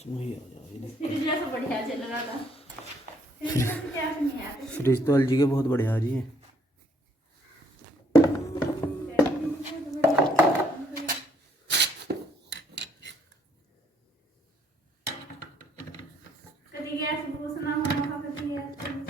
इसमें ही आ जाओ। ये देखो फ्रिज जैसा बढ़िया चल रहा था। फ्रिज जैसा क्या नहीं आया। फ्रिज तो एलजी के बहुत बढ़िया जी है। कभी गैस पूछना होगा, कभी गैस